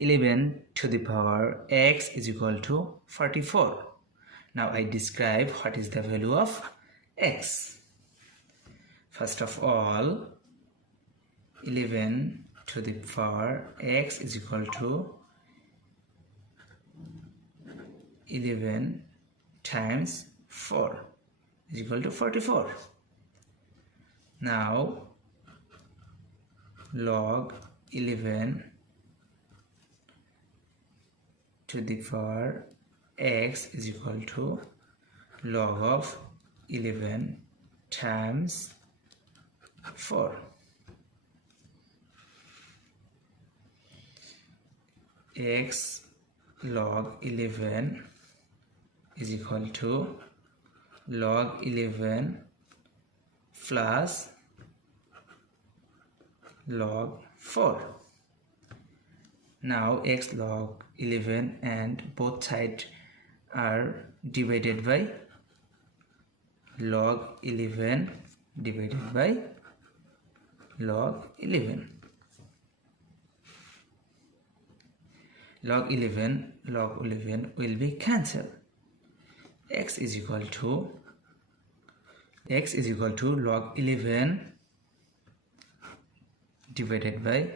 11 to the power x is equal to 44. Now I describe what is the value of x. First of all, 11 to the power x is equal to 11 times 4 is equal to 44. Now log 11 to the power x is equal to log of 11 times 4. X log 11 is equal to log 11 plus log 4. Now x log 11 and both sides are divided by log 11 divided by log 11. Log 11 will be cancelled. X is equal to log 11 divided by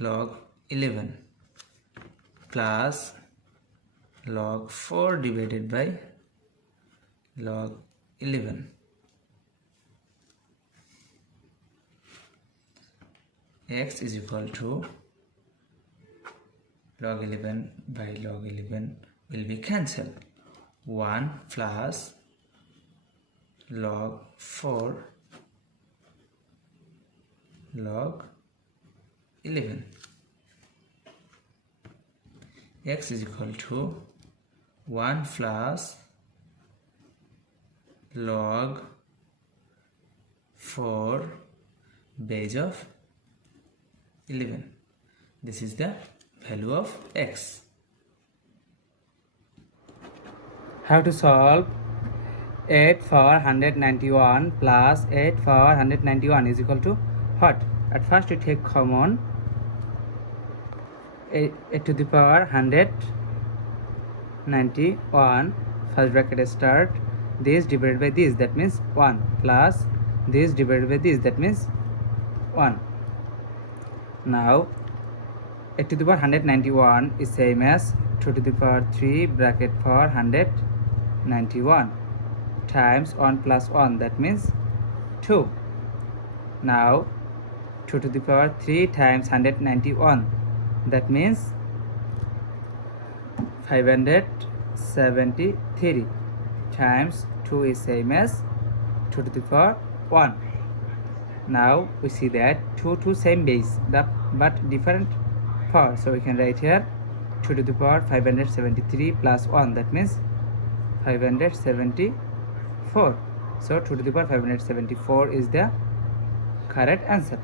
log 11 plus log 4 divided by log 11. X is equal to log 11 by log 11 will be cancelled. 1 plus log 4 log 11. X is equal to 1 plus log 4 base of 11. This is the value of x. How to solve 8 for 191 plus 8 for 191 is equal to what? At first we take common 8 to the power 191, first bracket start, this divided by this, that means 1, plus this divided by this, that means 1. Now 8 to the power 191 is same as 2 to the power 3 bracket for 191 times 1 plus 1, that means 2. Now 2 to the power 3 times 191, that means 573 times 2 is same as 2 to the power 1. Now we see that 2 same base but different power, so we can write here 2 to the power 573 plus 1, that means 574. So 2 to the power 574 is the correct answer.